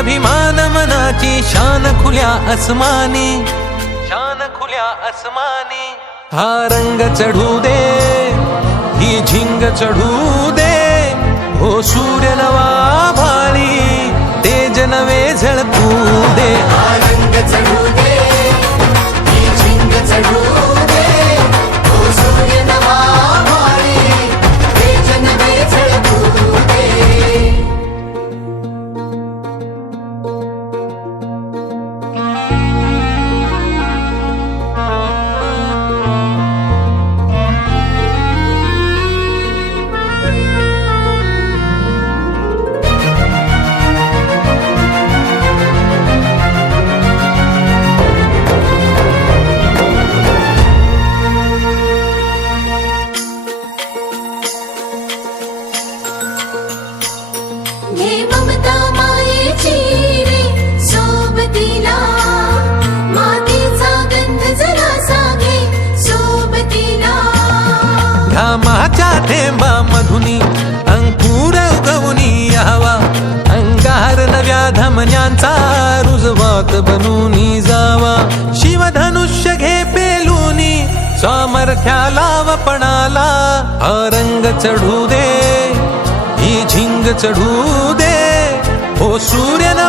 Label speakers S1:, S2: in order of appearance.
S1: अभिमान मनाची शान खुल्या अस्मानी शान खुल्या अस्मानी हा रंग चढू दे ही झिंग चढू दे हो सूर्य
S2: घे ममता मायेची रे सोबतीला. मातीचा गंध जरासा घे सोबतीला.
S1: घामाच्या थेंबा मधुनी अंकुर उगवनी यावा. अंगार नव्या धमन्यांचा रुजवात बनूनी जावा. शिवधनुष्य घे पेलूनी सामर्थ्याला वपणाला रंग चढू दे. चढू दे. हो सूर्य नवा